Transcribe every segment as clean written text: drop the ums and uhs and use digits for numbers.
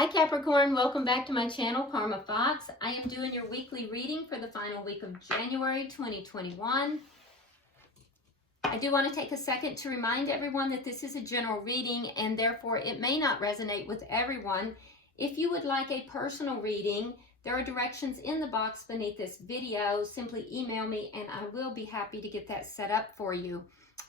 Hi Capricorn, welcome back to my channel, Karma Fox. I am doing your weekly reading for the final week of January 2021. I do want to take a second to remind everyone that this is a general reading and therefore it may not resonate with everyone. If you would like a personal reading, there are directions in the box beneath this video. Simply email me and I will be happy to get that set up for you.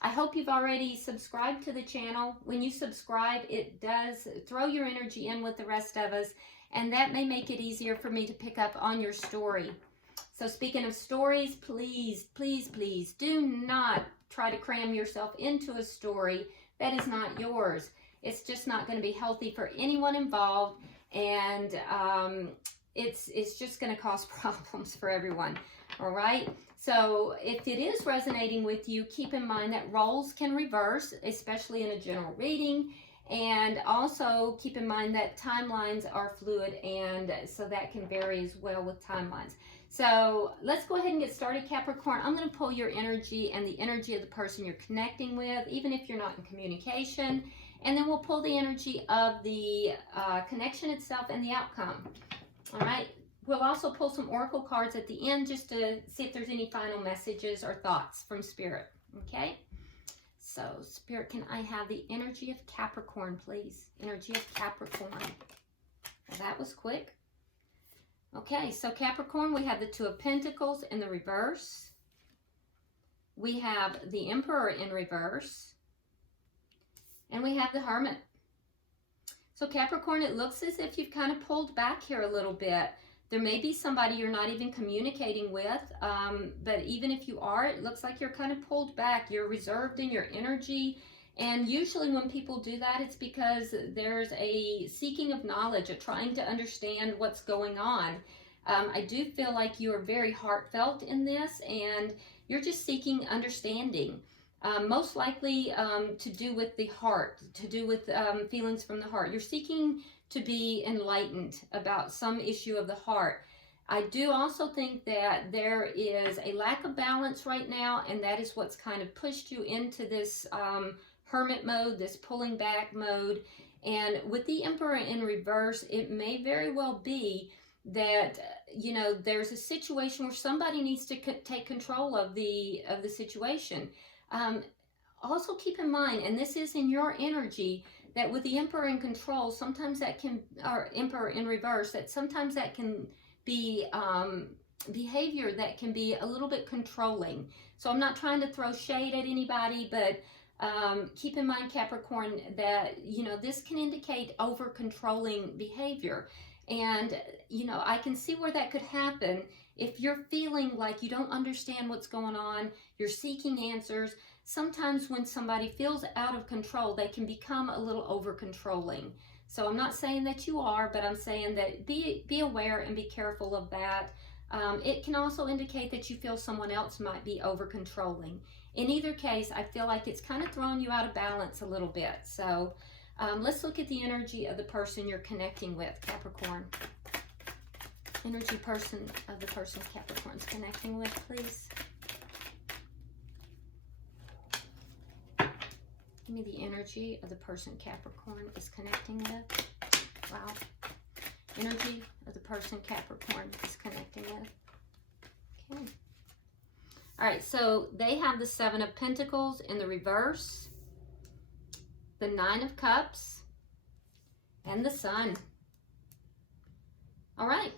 I hope you've already subscribed to the channel. When you subscribe, it does throw your energy in with the rest of us, and that may make it easier for me to pick up on your story. So speaking of stories, please, please, please do not try to cram yourself into a story that is not yours. It's just not going to be healthy for anyone involved, and it's just going to cause problems for everyone. All right. So if it is resonating with you, keep in mind that roles can reverse, especially in a general reading. And also keep in mind that timelines are fluid, and so that can vary as well with timelines. So let's go ahead and get started, Capricorn. I'm going to pull your energy and the energy of the person you're connecting with, even if you're not in communication. And then we'll pull the energy of the connection itself and the outcome. All right. We'll also pull some oracle cards at the end just to see if there's any final messages or thoughts from Spirit. Okay? So, Spirit, can I have the energy of Capricorn, please? Energy of Capricorn. Well, that was quick. Okay, so Capricorn, we have the Two of Pentacles in the reverse. We have the Emperor in reverse. And we have the Hermit. So Capricorn, it looks as if you've kind of pulled back here a little bit. There may be somebody you're not even communicating with, but even if you are, it looks like you're kind of pulled back. You're reserved in your energy, and usually when people do that, it's because there's a seeking of knowledge, a trying to understand what's going on. I do feel like you are very heartfelt in this, and you're just seeking understanding. Most likely to do with the heart, to do with feelings from the heart. You're seeking to be enlightened about some issue of the heart. I do also think that there is a lack of balance right now, and that is what's kind of pushed you into this hermit mode, this pulling back mode. And with the Emperor in reverse, it may very well be that, you know, there's a situation where somebody needs to take control of the situation. Also keep in mind, and this is in your energy, that with the Emperor in control, sometimes that can, or Emperor in reverse, that sometimes that can be behavior that can be a little bit controlling. So I'm not trying to throw shade at anybody, but keep in mind, Capricorn, that, you know, this can indicate over controlling behavior. And, you know, I can see where that could happen if you're feeling like you don't understand what's going on, you're seeking answers. Sometimes when somebody feels out of control, they can become a little over controlling. So I'm not saying that you are, but I'm saying that be aware and be careful of that. It can also indicate that you feel someone else might be over controlling. In either case, I feel like it's kind of throwing you out of balance a little bit. So let's look at the energy of the person you're connecting with, Capricorn. Energy person of the person Capricorn's connecting with, please. Give me the energy of the person Capricorn is connecting with. Wow. Energy of the person Capricorn is connecting with. Okay. All right, so they have the Seven of Pentacles in the reverse, the Nine of Cups, and the Sun. All right.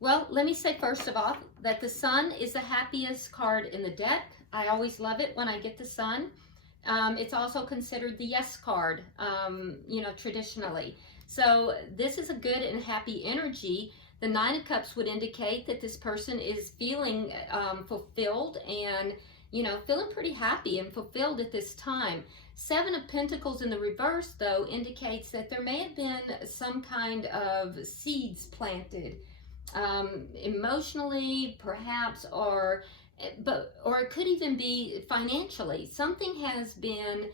Well, let me say first of all that the Sun is the happiest card in the deck. I always love it when I get the Sun. It's also considered the yes card, you know, traditionally. So this is a good and happy energy. The Nine of Cups would indicate that this person is feeling fulfilled and, you know, feeling pretty happy and fulfilled at this time. Seven of Pentacles in the reverse, though, indicates that there may have been some kind of seeds planted, emotionally, perhaps, or it could even be financially. Something has been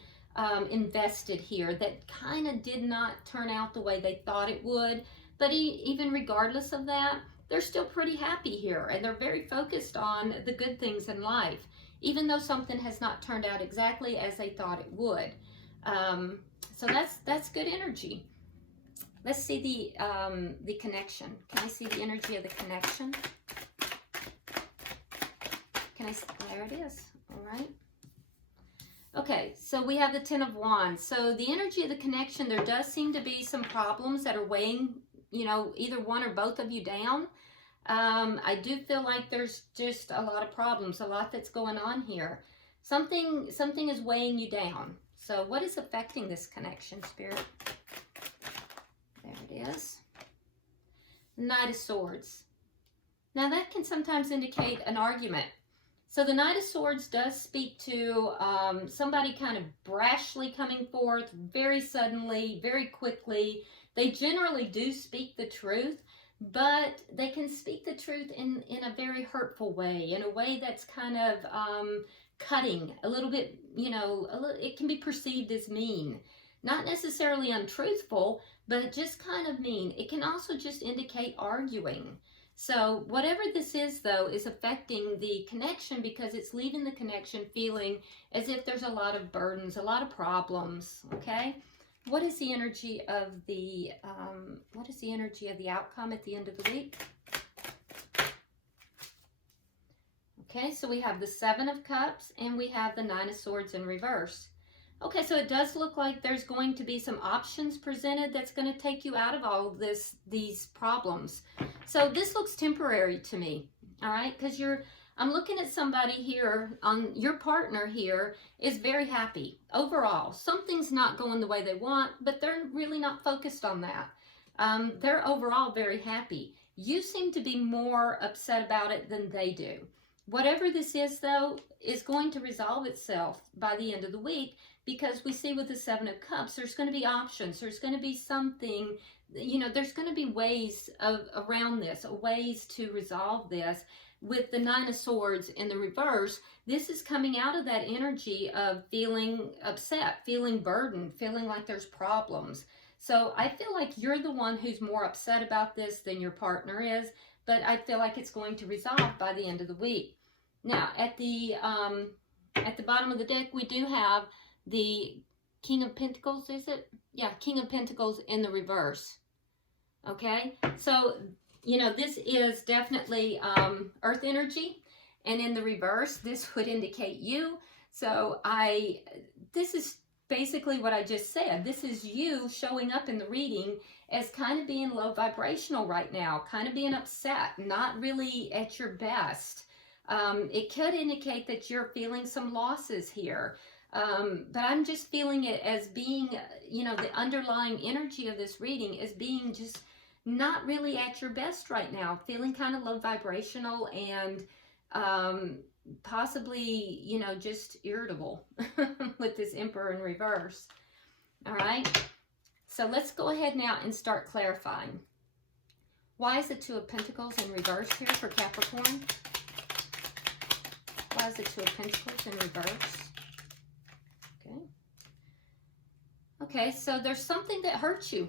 invested here that kind of did not turn out the way they thought it would. But even regardless of that, they're still pretty happy here, and they're very focused on the good things in life, even though something has not turned out exactly as they thought it would. So that's good energy. Let's see the connection. Can I see the energy of the connection? There it is. All right. Okay, so we have the Ten of Wands. So the energy of the connection, there does seem to be some problems that are weighing, you know, either one or both of you down. I do feel like there's just a lot of problems, a lot that's going on here. Something is weighing you down. So what is affecting this connection, Spirit? There it is. Knight of Swords. Now that can sometimes indicate an argument. So the Knight of Swords does speak to somebody kind of brashly coming forth, very suddenly, very quickly. They generally do speak the truth, but they can speak the truth in a very hurtful way, in a way that's kind of cutting, a little bit, you know, it can be perceived as mean. Not necessarily untruthful, but just kind of mean. It can also just indicate arguing. So whatever this is, though, is affecting the connection because it's leaving the connection feeling as if there's a lot of burdens, a lot of problems, okay? What is the energy of the outcome at the end of the week? Okay, so we have the Seven of Cups and we have the Nine of Swords in reverse. Okay, so it does look like there's going to be some options presented that's going to take you out of all of these problems. So this looks temporary to me, all right? Because I'm looking at somebody here, your partner here is very happy overall. Something's not going the way they want, but they're really not focused on that. They're overall very happy. You seem to be more upset about it than they do. Whatever this is, though, is going to resolve itself by the end of the week because we see with the Seven of Cups, there's going to be options. There's going to be something, you know, there's going to be ways around this, ways to resolve this. With the Nine of Swords in the reverse, this is coming out of that energy of feeling upset, feeling burdened, feeling like there's problems. So I feel like you're the one who's more upset about this than your partner is, but I feel like it's going to resolve by the end of the week. Now, at the bottom of the deck, we do have the King of Pentacles, is it? Yeah, King of Pentacles in the reverse. Okay, so, you know, this is definitely earth energy, and in the reverse, this would indicate you. So this is basically what I just said. This is you showing up in the reading as kind of being low vibrational right now, kind of being upset, not really at your best. It could indicate that you're feeling some losses here. But I'm just feeling it as being, you know, the underlying energy of this reading is being just not really at your best right now, feeling kind of low vibrational and possibly, you know, just irritable with this Emperor in reverse. All right. So let's go ahead now and start clarifying. Why is the Two of Pentacles in reverse here for Capricorn? Why is the Two of Pentacles in reverse? Okay. Okay, so there's something that hurts you.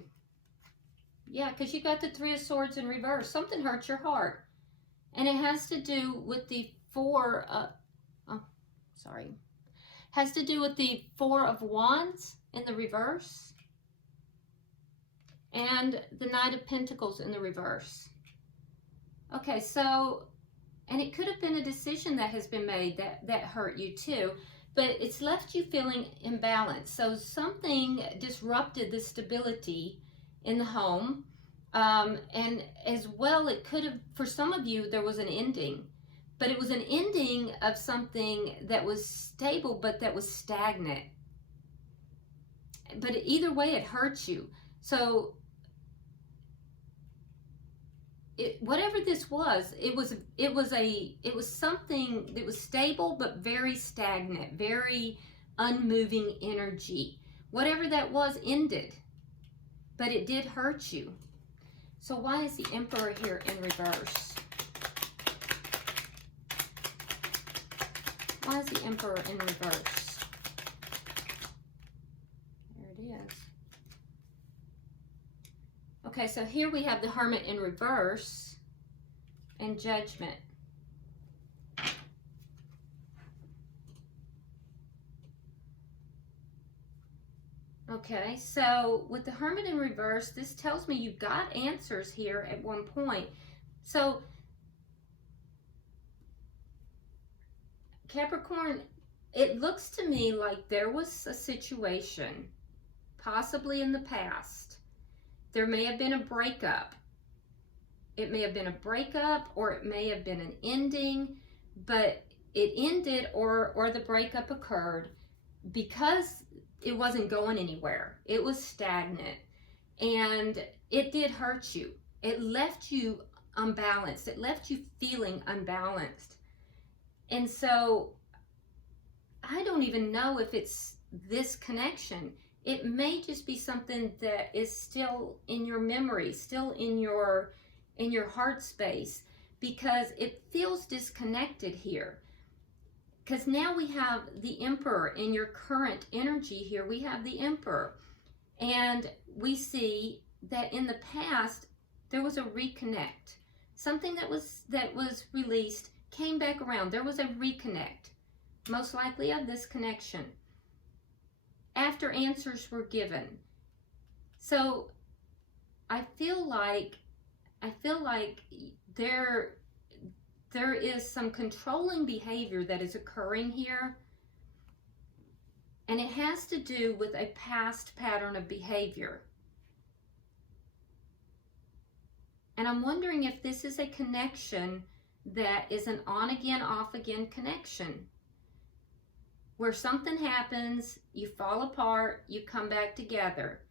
Yeah, because you got the Three of Swords in reverse. Something hurts your heart. And it has to do with the has to do with the Four of Wands in the reverse. And the Knight of Pentacles in the reverse. Okay, so, and it could have been a decision that has been made that hurt you too, but it's left you feeling imbalanced. So something disrupted the stability in the home. And as well, it could have, for some of you, there was an ending. But it was an ending of something that was stable, but that was stagnant. But either way, it hurts you. So whatever this was, it was something that was stable but very stagnant, very unmoving energy. Whatever that was ended, but it did hurt you. So why is the Emperor here in reverse? Why is the Emperor in reverse? There it is. Okay, so here we have the Hermit in reverse and Judgment. Okay, so with the Hermit in reverse, this tells me you got answers here at one point. So Capricorn, it looks to me like there was a situation, possibly in the past. There may have been a breakup. It may have been a breakup, or it may have been an ending, but it ended, or the breakup occurred because it wasn't going anywhere. It was stagnant, and it did hurt you. It left you unbalanced. It left you feeling unbalanced. And so I don't even know if it's this connection. It may just be something that is still in your memory, still in your heart space, because it feels disconnected here. Because now we have the Emperor in your current energy here. We have the Emperor, and we see that in the past there was a reconnect. Something that was released came back around. There was a reconnect, most likely of this connection, after answers were given. So I feel like there is some controlling behavior that is occurring here, and it has to do with a past pattern of behavior. And I'm wondering if this is a connection that is an on-again, off-again connection, where something happens, you fall apart, you come back together.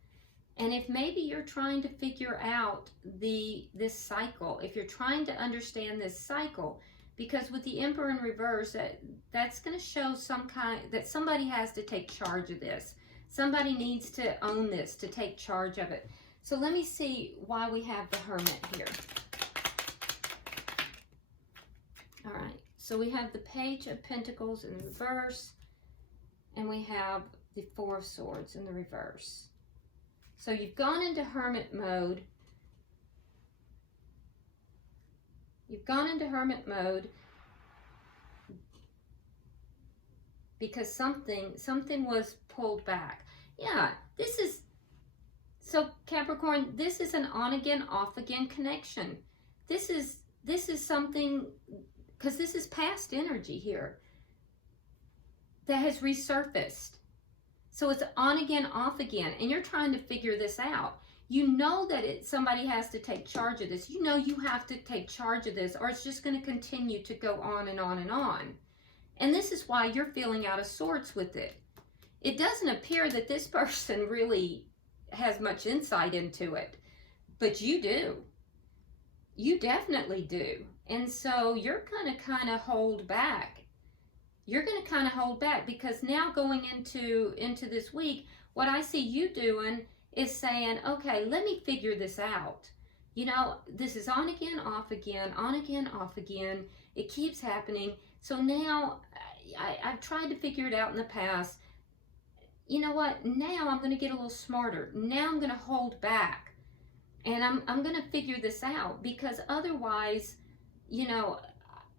And if maybe you're trying to figure out this cycle, if you're trying to understand this cycle, because with the Emperor in reverse, that's going to show that somebody has to take charge of this. Somebody needs to own this, to take charge of it. So let me see why we have the Hermit here. All right, so we have the Page of Pentacles in reverse, and we have the Four of Swords in the reverse. So you've gone into Hermit mode. You've gone into Hermit mode because something was pulled back. Yeah, so Capricorn, this is an on-again, off-again connection. This is something, because this is past energy here that has resurfaced. So it's on again, off again, and you're trying to figure this out. You know that somebody has to take charge of this. You know you have to take charge of this, or it's just going to continue to go on and on and on. And this is why you're feeling out of sorts with it. It doesn't appear that this person really has much insight into it, but you do. You definitely do. And so you're going to kind of hold back. You're going to kind of hold back, because now going into this week, what I see you doing is saying, okay, let me figure this out. You know, this is on again, off again, on again, off again. It keeps happening. So now I've tried to figure it out in the past. You know what? Now I'm going to get a little smarter. Now I'm going to hold back, and I'm going to figure this out, because otherwise, you know,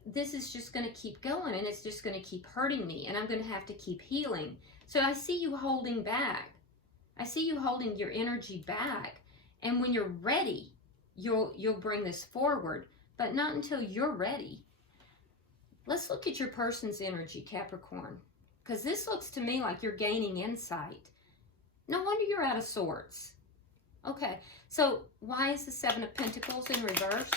this is just going to keep going, and it's just going to keep hurting me, and I'm going to have to keep healing. So I see you holding back. I see you holding your energy back. And when you're ready, you'll bring this forward, but not until you're ready. Let's look at your person's energy, Capricorn, because this looks to me like you're gaining insight. No wonder you're out of sorts. Okay, so why is the Seven of Pentacles in reverse?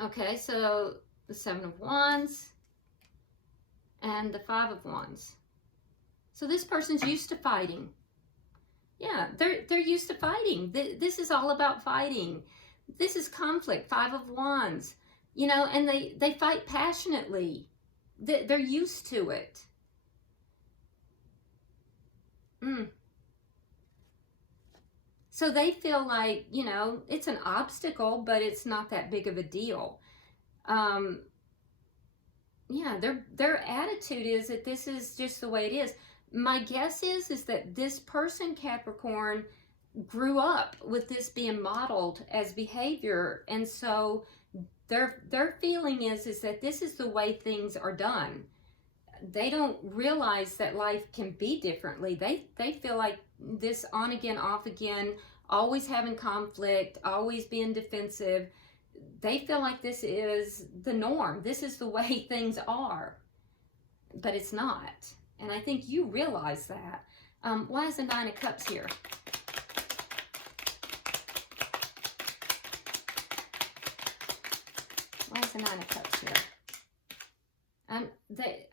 Okay, so the Seven of Wands and the Five of Wands. So this person's used to fighting. Yeah, they're used to fighting. This is all about fighting. This is conflict. Five of Wands. You know, and they fight passionately. They're used to it. So they feel like, you know, it's an obstacle, but it's not that big of a deal. Yeah, their attitude is that this is just the way it is. My guess is that this person, Capricorn, grew up with this being modeled as behavior, and so their feeling is that this is the way things are done. they don't realize that life can be differently. They feel like this on again, off again, always having conflict, always being defensive. They feel like this is the norm. This is the way things are. But it's not. And I think you realize that. Why is the Nine of Cups here? Why is the Nine of Cups here?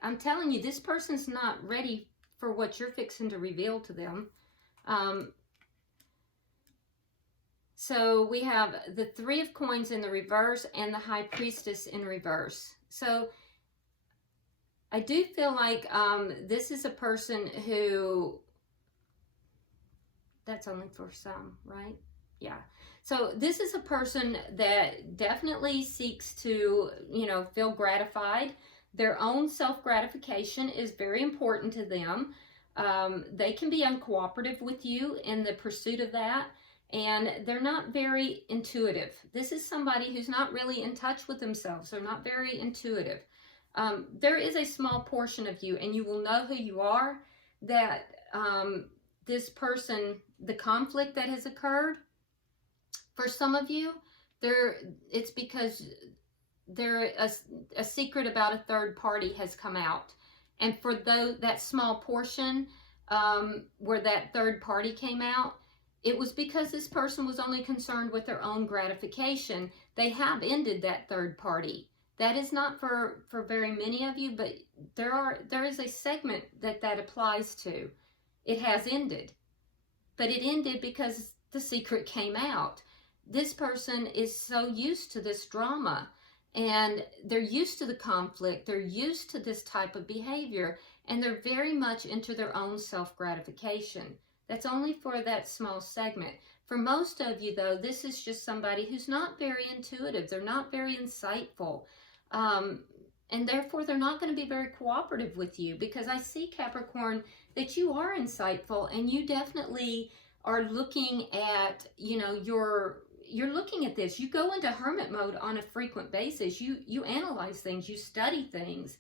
I'm telling you, this person's not ready for what you're fixing to reveal to them. So we have the Three of Coins in the reverse and the High Priestess in reverse. So I do feel like this is a person who, that's only for some, right? Yeah. So this is a person that definitely seeks to, you know, feel gratified. Their own self-gratification is very important to them. They can be uncooperative with you in the pursuit of that, and they're not very intuitive. This is somebody who's not really in touch with themselves. They're not very intuitive. There is a small portion of you, and you will know who you are, that this person, the conflict that has occurred, for some of you, it's because a secret about a third party has come out. And for that small portion where that third party came out, it was because this person was only concerned with their own gratification. They have ended that third party. That is not for very many of you, but there is a segment that applies to. It has ended. But it ended because the secret came out. This person is so used to this drama, and they're used to the conflict. They're used to this type of behavior, and they're very much into their own self-gratification. That's only for that small segment. For most of you, though, this is just somebody who's not very intuitive. They're not very insightful. And therefore, they're not going to be very cooperative with you, because I see, Capricorn, that you are insightful, and you definitely are looking at, you know, you're looking at this. You go into hermit mode on a frequent basis. You analyze things, you study things,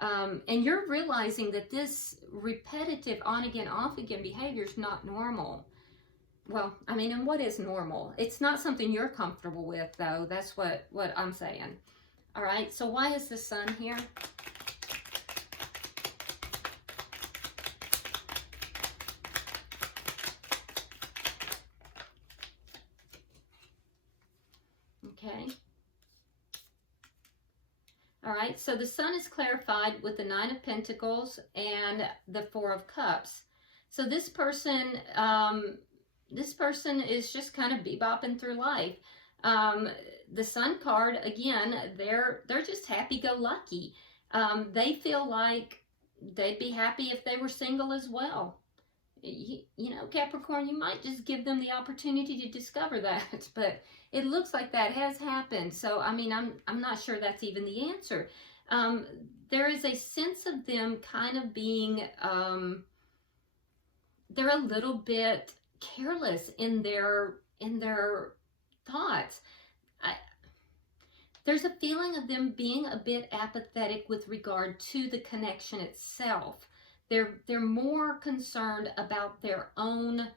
and you're realizing that this repetitive on again, off again behavior is not normal. Well, I mean, and what is normal? It's not something you're comfortable with, though. That's what I'm saying. All right, so why is the Sun here? Okay. All right, so the Sun is clarified with the Nine of Pentacles and the Four of Cups. So this person is just kind of bebopping through life. The Sun card, again, they're just happy-go-lucky. They feel like they'd be happy if they were single as well. You know, Capricorn, you might just give them the opportunity to discover that, but it looks like that has happened. So, I mean, I'm not sure that's even the answer. There is a sense of them kind of being, they're a little bit careless in their thoughts. There's a feeling of them being a bit apathetic with regard to the connection itself. They're more concerned about their own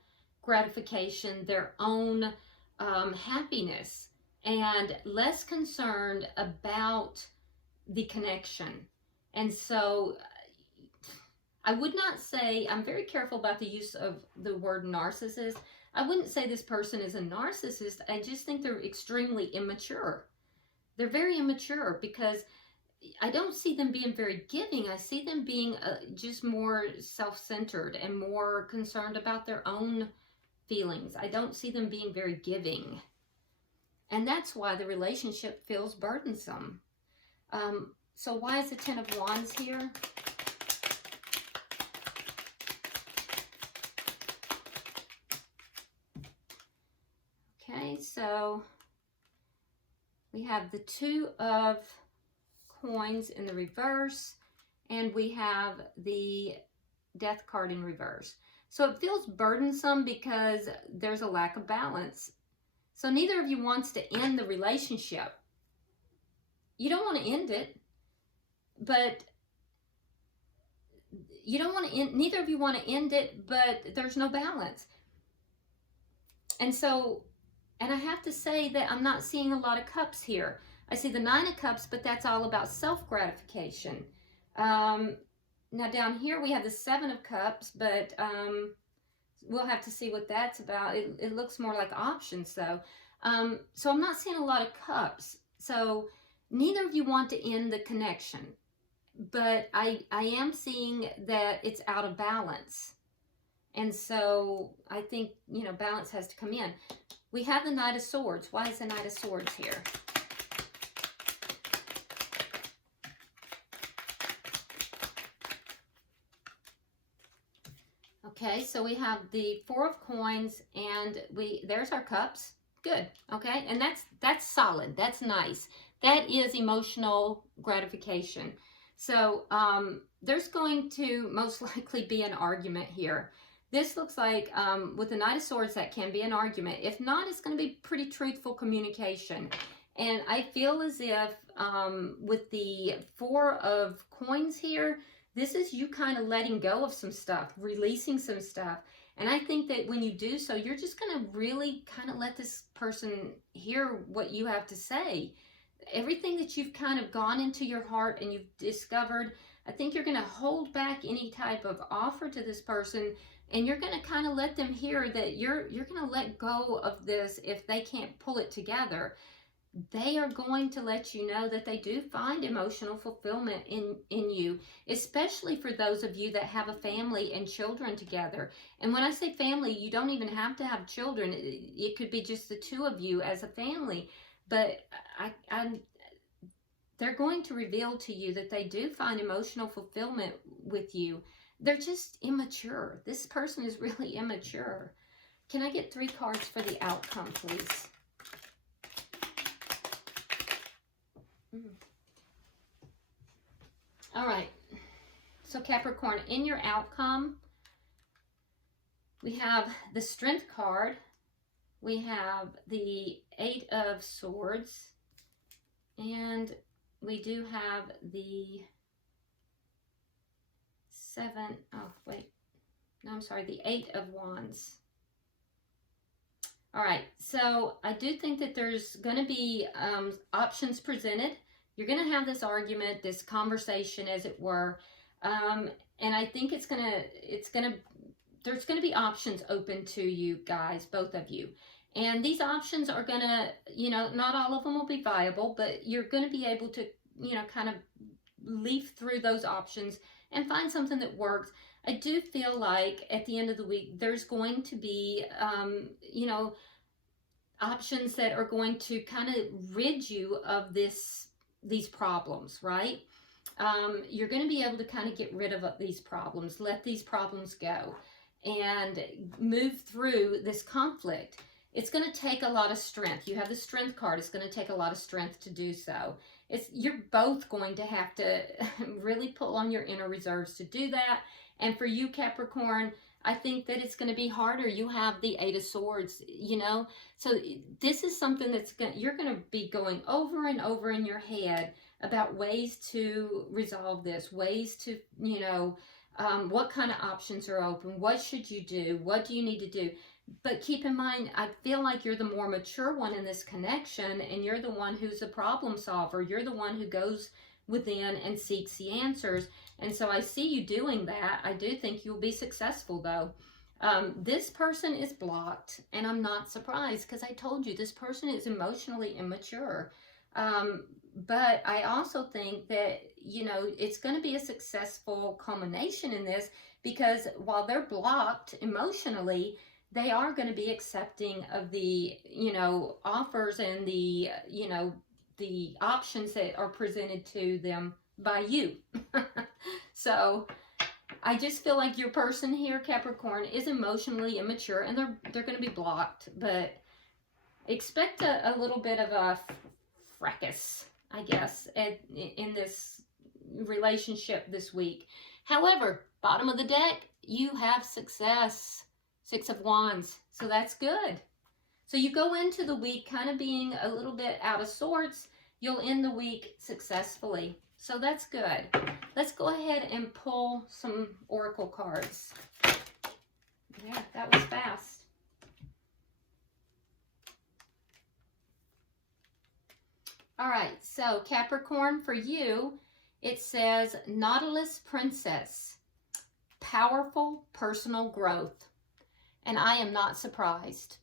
gratification, their own happiness, and less concerned about the connection. And so I would not say, I'm very careful about the use of the word narcissist. I wouldn't say this person is a narcissist. I just think they're extremely immature. They're very immature, because I don't see them being very giving. I see them being just more self-centered and more concerned about their own feelings. I don't see them being very giving. And that's why the relationship feels burdensome. So why is the Ten of Wands here? Okay, so we have the Two of Coins in the reverse, and we have the Death card in reverse. So it feels burdensome because there's a lack of balance. So neither of you wants to end the relationship. You don't want to end it, but you don't want to end, neither of you want to end it, but there's no balance. And so, and I have to say that I'm not seeing a lot of cups here. I see the 9 of Cups, but that's all about self-gratification. Now down here we have the 7 of Cups, but we'll have to see what that's about. It looks more like options though. So I'm not seeing a lot of cups. So neither of you want to end the connection, but I am seeing that it's out of balance. And so I think, you know, balance has to come in. We have the Knight of Swords. Why is the Knight of Swords here? Okay, so we have the 4 of Coins, and there's our cups. Good. Okay, and that's solid. That's nice. That is emotional gratification. So there's going to most likely be an argument here. This looks like with the Knight of Swords, that can be an argument. If not, it's going to be pretty truthful communication. And I feel as if with the 4 of Coins here, this is you kind of letting go of some stuff, releasing some stuff. And I think that when you do so, you're just going to really kind of let this person hear what you have to say. Everything that you've kind of gone into your heart and you've discovered, I think you're going to hold back any type of offer to this person, and you're going to kind of let them hear that you're going to let go of this if they can't pull it together. They are going to let you know that they do find emotional fulfillment in you, especially for those of you that have a family and children together. And when I say family, you don't even have to have children. It could be just the two of you as a family. But they're going to reveal to you that they do find emotional fulfillment with you. They're just immature. This person is really immature. Can I get 3 cards for the outcome, please? All right. So Capricorn, in your outcome, we have the Strength card. We have the 8 of Swords. And we do have the 7, oh wait, no, I'm sorry, the 8 of Wands. All right, so I do think that there's going to be options presented. You're going to have this argument, this conversation, as it were, and I think there's going to be options open to you guys, both of you. And these options are going to, you know, not all of them will be viable, but you're going to be able to, you know, kind of leaf through those options and find something that works. I do feel like at the end of the week, there's going to be, you know, options that are going to kind of rid you of these problems, right? You're going to be able to kind of get rid of these problems, let these problems go, and move through this conflict. It's going to take a lot of strength. You have the Strength card. It's going to take a lot of strength to do so. You're both going to have to really pull on your inner reserves to do that. And for you, Capricorn, I think that it's going to be harder. You have the 8 of Swords, you know. So this is something you're going to be going over and over in your head about ways to resolve this, ways to, you know, what kind of options are open, what should you do, what do you need to do. But keep in mind, I feel like you're the more mature one in this connection, and you're the one who's a problem solver. You're the one who goes within and seeks the answers. And so I see you doing that. I do think you'll be successful, though. This person is blocked, and I'm not surprised, because I told you this person is emotionally immature. But I also think that, you know, it's going to be a successful culmination in this, because while they're blocked emotionally, they are going to be accepting of the, you know, offers and the, you know, the options that are presented to them by you. So I just feel like your person here, Capricorn, is emotionally immature, and they're going to be blocked. But expect a little bit of a fracas, I guess, in this relationship this week. However, bottom of the deck, you have success. 6 of Wands. So that's good. So you go into the week kind of being a little bit out of sorts. You'll end the week successfully. So that's good. Let's go ahead and pull some oracle cards. Yeah, that was fast. All right, so Capricorn, for you, it says Nautilus Princess, powerful personal growth. And I am not surprised,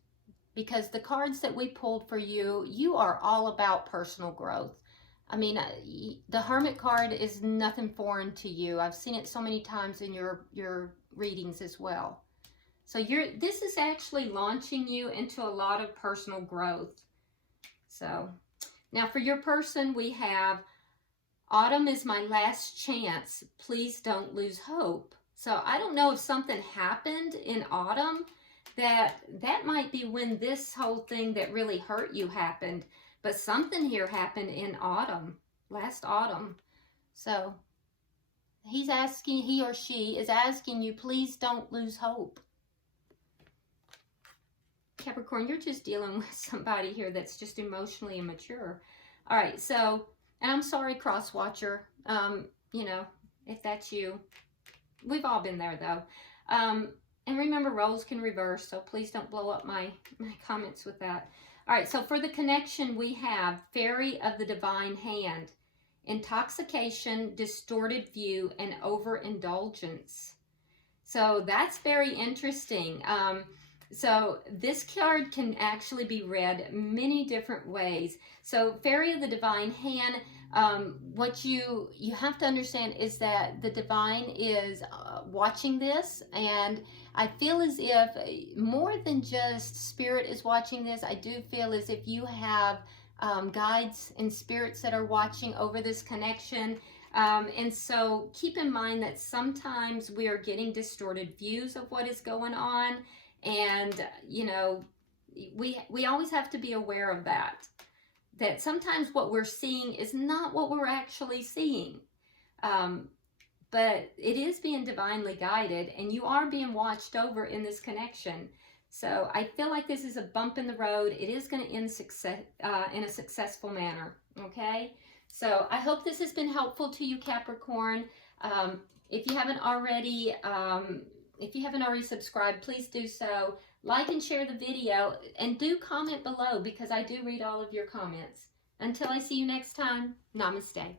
because the cards that we pulled for you, you are all about personal growth. I mean, the Hermit card is nothing foreign to you. I've seen it so many times in your readings as well. So this is actually launching you into a lot of personal growth. So now for your person, we have autumn is my last chance. Please don't lose hope. So I don't know if something happened in autumn that might be when this whole thing that really hurt you happened. But something here happened in autumn, last autumn. So he or she is asking you, please don't lose hope. Capricorn, you're just dealing with somebody here that's just emotionally immature. All right, so, and I'm sorry, cross watcher, you know, if that's you. We've all been there, though. And remember, roles can reverse, so please don't blow up my comments with that. All right, so for the connection, we have Fairy of the Divine Hand, intoxication, distorted view, and overindulgence. So that's very interesting. So this card can actually be read many different ways. So Fairy of the Divine Hand, what you have to understand is that the divine is watching this, and I feel as if more than just spirit is watching this, I do feel as if you have guides and spirits that are watching over this connection. And so keep in mind that sometimes we are getting distorted views of what is going on. And, you know, we always have to be aware of that sometimes what we're seeing is not what we're actually seeing. But it is being divinely guided, and you are being watched over in this connection. So I feel like this is a bump in the road. It is going to end in a successful manner, okay? So I hope this has been helpful to you, Capricorn. If you haven't already subscribed, please do so. Like and share the video, and do comment below because I do read all of your comments. Until I see you next time, namaste.